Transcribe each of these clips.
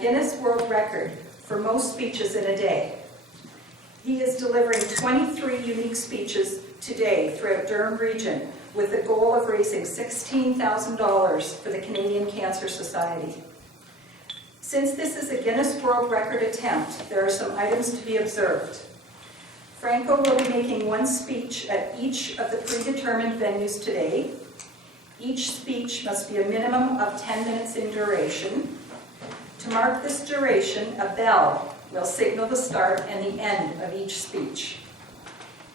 Guinness World Record for most speeches in a day. He is delivering 23 unique speeches today throughout Durham region with the goal of raising $16,000 for the Canadian Cancer Society. Since this is a Guinness World Record attempt, there are some items to be observed. Franco will be making one speech at each of the predetermined venues today. Each speech must be a minimum of 10 minutes in duration. To mark this duration, a bell will signal the start and the end of each speech.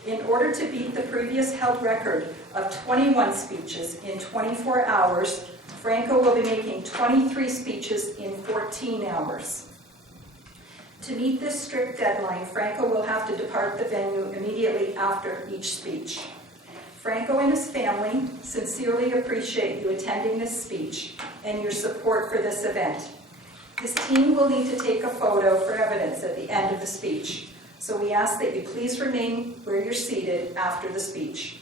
In order to beat the previous held record of 21 speeches in 24 hours, Franco will be making 23 speeches in 14 hours. To meet this strict deadline, Franco will have to depart the venue immediately after each speech. Franco and his family sincerely appreciate you attending this speech and your support for this event. His team will need to take a photo for evidence at the end of the speech, so we ask that you please remain where you're seated after the speech.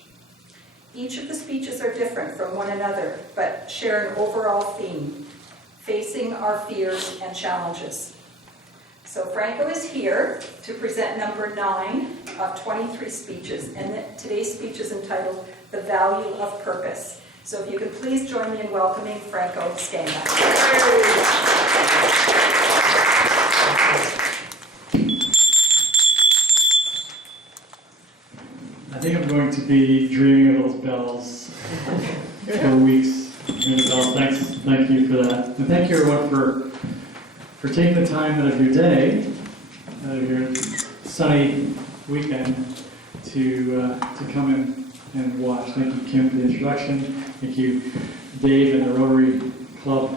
Each of the speeches are different from one another, but share an overall theme, facing our fears and challenges. So Franco is here to present number 9 of 23 speeches, and today's speech is entitled The Value of Purpose. So if you could please join me in welcoming Franco Scanga. I think I'm going to be dreaming of those bells for weeks. Thank you for that. And thank you everyone for taking the time out of your day, out of your sunny weekend, to come in and watch. Thank you, Kim, for the introduction. Thank you, Dave and the Rotary Club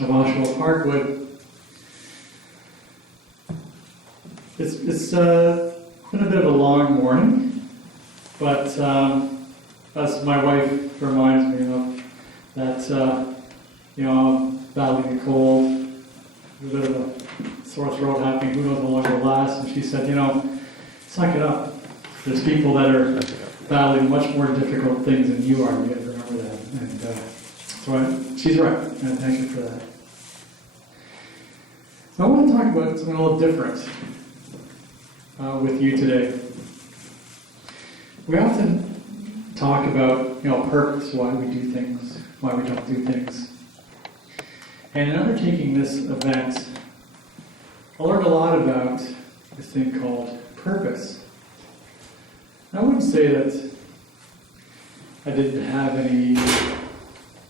of Oshawa Parkwood. It's been a bit of a long morning, but as my wife reminds me of, that I'm battling the cold, a bit of a sore throat happening, who knows how long it'll last, and she said, suck it up. There's people that are battling much more difficult things than you are, you got to remember that. And so she's right, and thank you for that. I want to talk about something a little different with you today. We often talk about, purpose, why we do things, why we don't do things. And in undertaking this event, I learned a lot about this thing called purpose. I wouldn't say that I didn't have any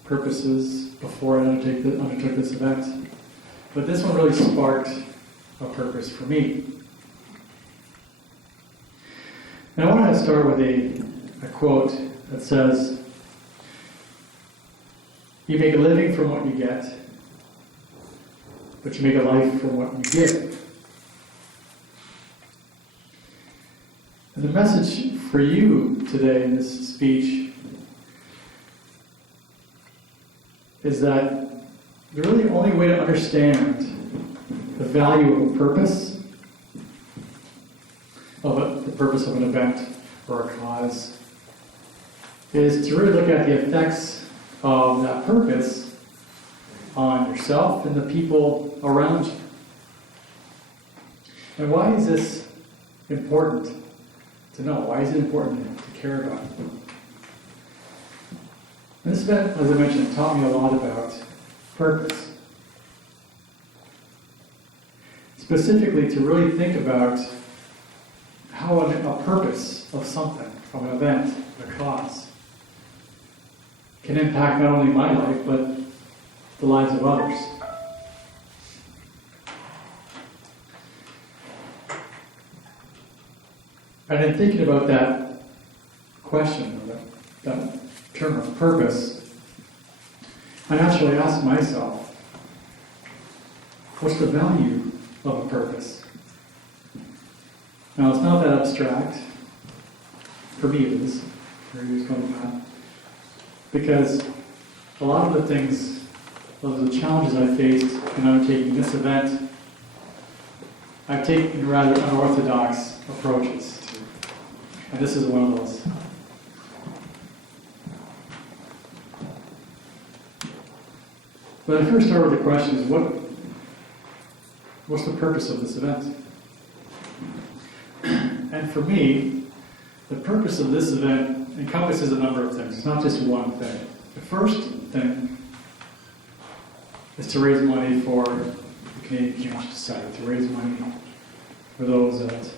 purposes before I undertook this event, but this one really sparked a purpose for me. And I want to start with a quote that says, "You make a living from what you get, but you make a life from what you give." And the message for you today in this speech is that the really only way to understand the value of a purpose, the purpose of an event or a cause, is to really look at the effects of that purpose on yourself and the people around you. And why is this important to know? Why is it important to care about? And this event, as I mentioned, taught me a lot about purpose. Specifically, to really think about how a purpose of something, of an event, a cause, can impact not only my life, but the lives of others. And in thinking about that question, or that term of purpose, I naturally asked myself, what's the value of a purpose? Now, it's not that abstract. For me, it is. For you, it's going on. Because a lot of the things, of the challenges I faced in undertaking this event, I've taken rather unorthodox approaches to. And this is one of those. But I first start with the question is, What's the purpose of this event? And for me, the purpose of this event encompasses a number of things. It's not just one thing. The first thing is to raise money for the Canadian Cancer Society, to raise money for those that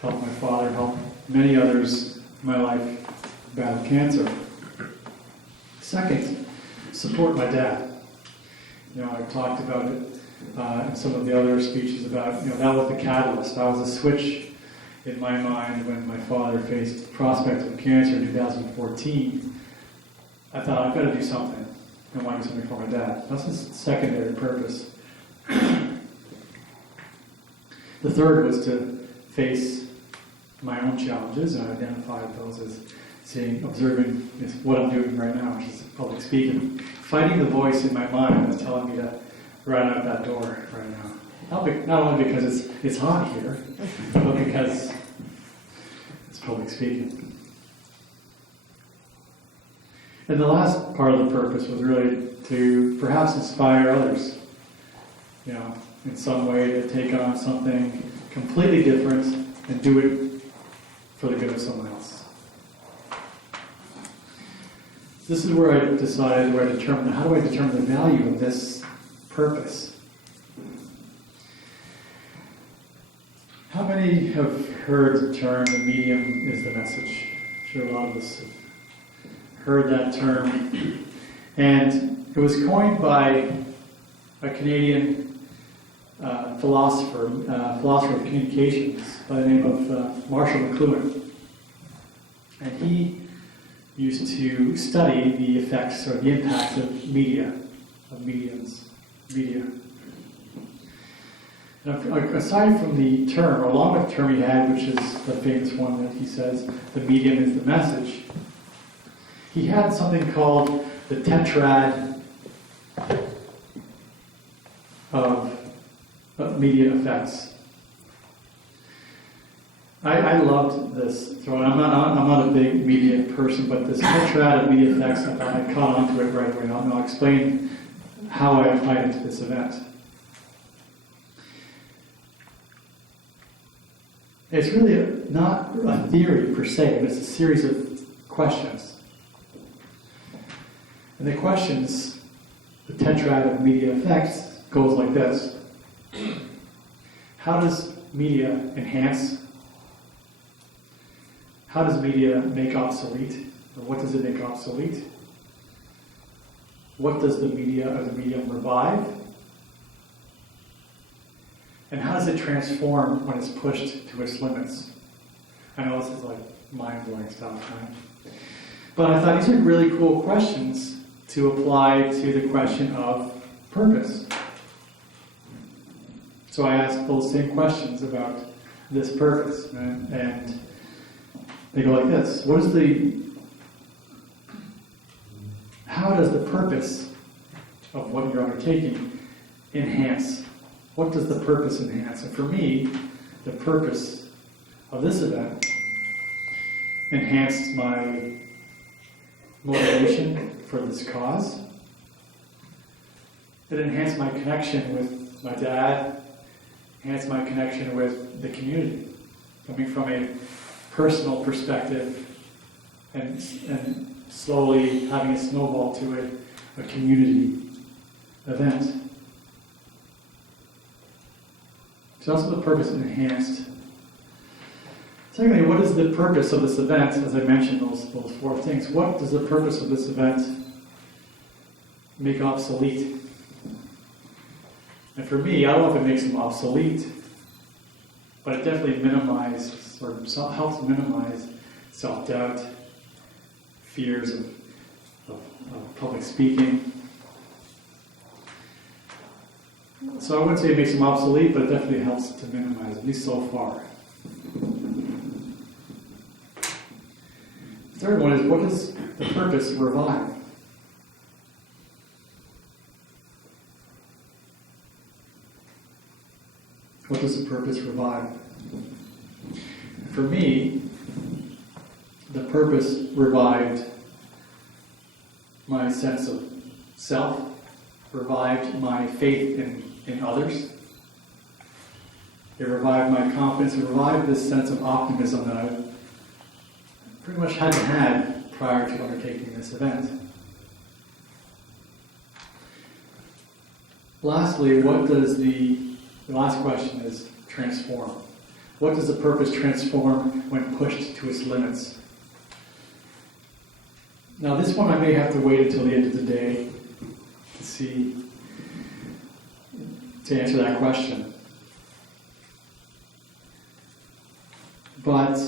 helped my father, helped many others in my life battle cancer. Second, support my dad. I've talked about it in some of the other speeches about, that was the catalyst. That was a switch in my mind when my father faced the prospect of cancer in 2014. I thought, I've got to do something. I want to do something for my dad. That's the secondary purpose. The third was to face my own challenges, and I identified those as observing what I'm doing right now, which is public speaking. Fighting the voice in my mind that's telling me to run out that door right now. Not only because it's hot here, but because it's public speaking. And the last part of the purpose was really to perhaps inspire others, in some way to take on something completely different and do it for the good of someone else. This is where I decided, how do I determine the value of this purpose? How many have heard the term, the medium is the message? I'm sure a lot of us have heard that term. And it was coined by a Canadian philosopher of communications by the name of Marshall McLuhan. And he used to study the effects or the impact of media, of media. And aside from the term, or along with the term he had, which is the famous one that he says, the medium is the message, he had something called the tetrad of media effects. I loved this. So I'm not a big media person, but this tetrad of media effects, I caught on to it right away. I'll explain how I applied it to this event. It's really not a theory per se, but it's a series of questions. And the questions, the tetrad of media effects, goes like this. How does media enhance? How does media make obsolete? Or what does it make obsolete? What does the media or the medium revive? And how does it transform when it's pushed to its limits? I know this is like mind-blowing stuff, right? But I thought these are really cool questions to apply to the question of purpose. So I asked those same questions about this purpose, and they go like this. How does the purpose of what you're undertaking enhance? What does the purpose enhance? And for me, the purpose of this event enhanced my motivation for this cause. It enhanced my connection with my dad, enhanced my connection with the community, coming from a personal perspective and slowly having a snowball to a community event. So that's what the purpose enhanced. Secondly, what is the purpose of this event? As I mentioned, those four things. What does the purpose of this event make obsolete? And for me, I don't know if it makes them obsolete, but it definitely helps minimize self-doubt, fears of public speaking. So I wouldn't say it makes them obsolete, but it definitely helps to minimize, at least so far. The third one is, what does the purpose revive? What does the purpose revive? For me, the purpose revived my sense of self, revived my faith in others, It revived my confidence. It revived this sense of optimism that I pretty much hadn't had prior to undertaking this event. Lastly, what does the last question is transform? What does the purpose transform when pushed to its limits? Now, this one I may have to wait until the end of the day to answer that question. But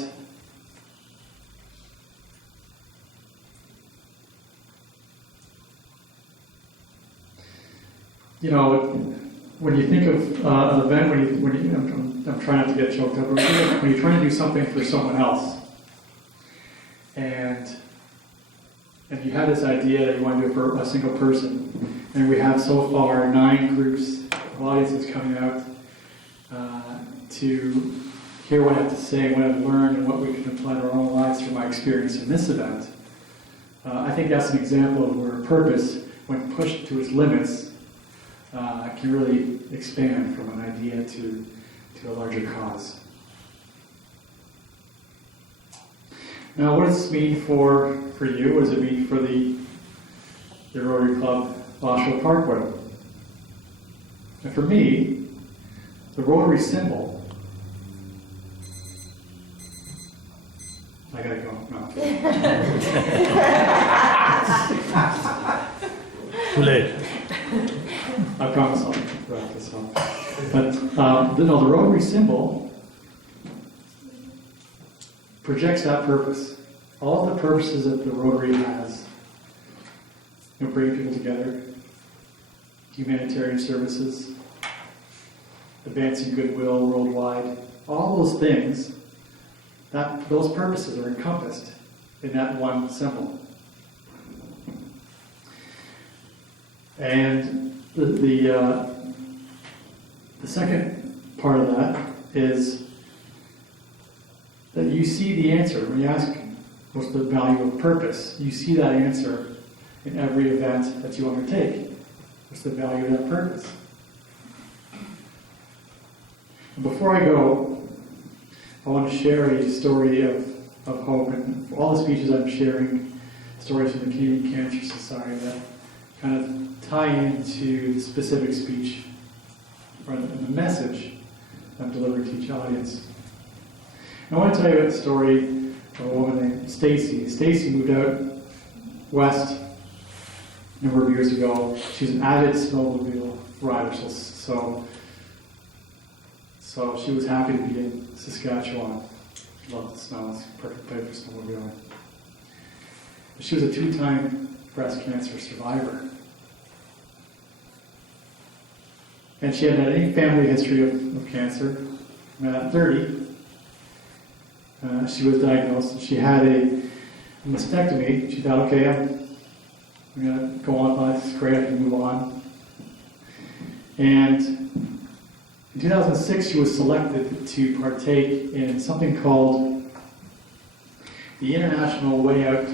when you think of an event, I'm trying not to get choked up, when you're trying to do something for someone else, and you have this idea that you want to do it for a single person, and we have so far 9 groups of audiences coming out to hear what I have to say, what I've learned, and what we can apply to our own lives through my experience in this event. I think that's an example of where purpose, when pushed to its limits, can really expand from an idea to a larger cause. Now, what does this mean for you? What does it mean for the Rotary Club Oshawa Parkway? And for me, the Rotary symbol. I gotta go. No. Too late. I promise I'll wrap this up. But the Rotary symbol projects that purpose. All of the purposes that the Rotary has, bringing people together, humanitarian services, advancing goodwill worldwide, all those things, those purposes are encompassed in that one symbol. And the second part of that is that you see the answer. When you ask, what's the value of purpose? You see that answer in every event that you undertake. What's the value of that purpose? And before I go, I want to share a story of hope. And for all the speeches I'm sharing, stories from the Canadian Cancer Society that kind of tie into the specific speech or the message I'm delivering to each audience. I want to tell you a story of a woman named Stacy. Stacy moved out west a number of years ago. She's an avid snowmobile rider, so she was happy to be in Saskatchewan. She loved the snow. It's a perfect place for snowmobiling. But she was a 2-time breast cancer survivor. And she hadn't had any family history of cancer. And at 30, she was diagnosed. She had a mastectomy. She thought, okay, I'm going to go on. This is great. I can move on. And in 2006, she was selected to partake in something called the International Way Out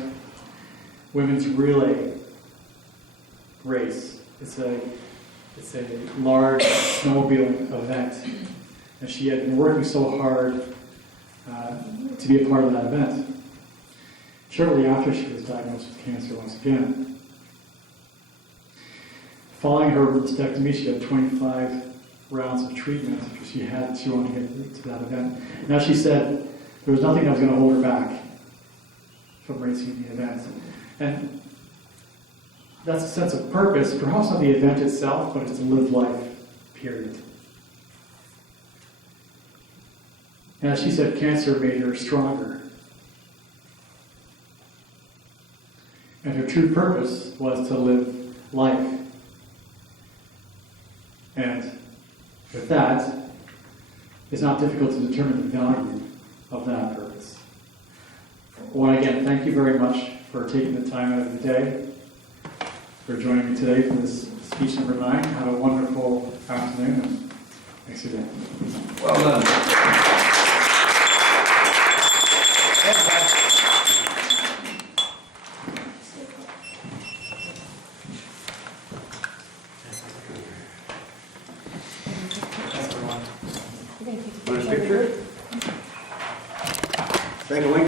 Women's Relay Race. It's a large snowmobiling event, and she had been working so hard to be a part of that event. Shortly after, she was diagnosed with cancer once again. Following her mastectomy, she had 25 rounds of treatment because she wanted to get to that event. Now she said there was nothing that was going to hold her back from racing the event. And that's a sense of purpose, perhaps not the event itself, but it's to live life, period. And as she said, cancer made her stronger. And her true purpose was to live life. And with that, it's not difficult to determine the value of that purpose. Well, again, thank you very much for taking the time out of the day, for joining me today for this speech number 9. Have a wonderful afternoon, and thanks again. Well done. Thank you. Want his picture? Second one.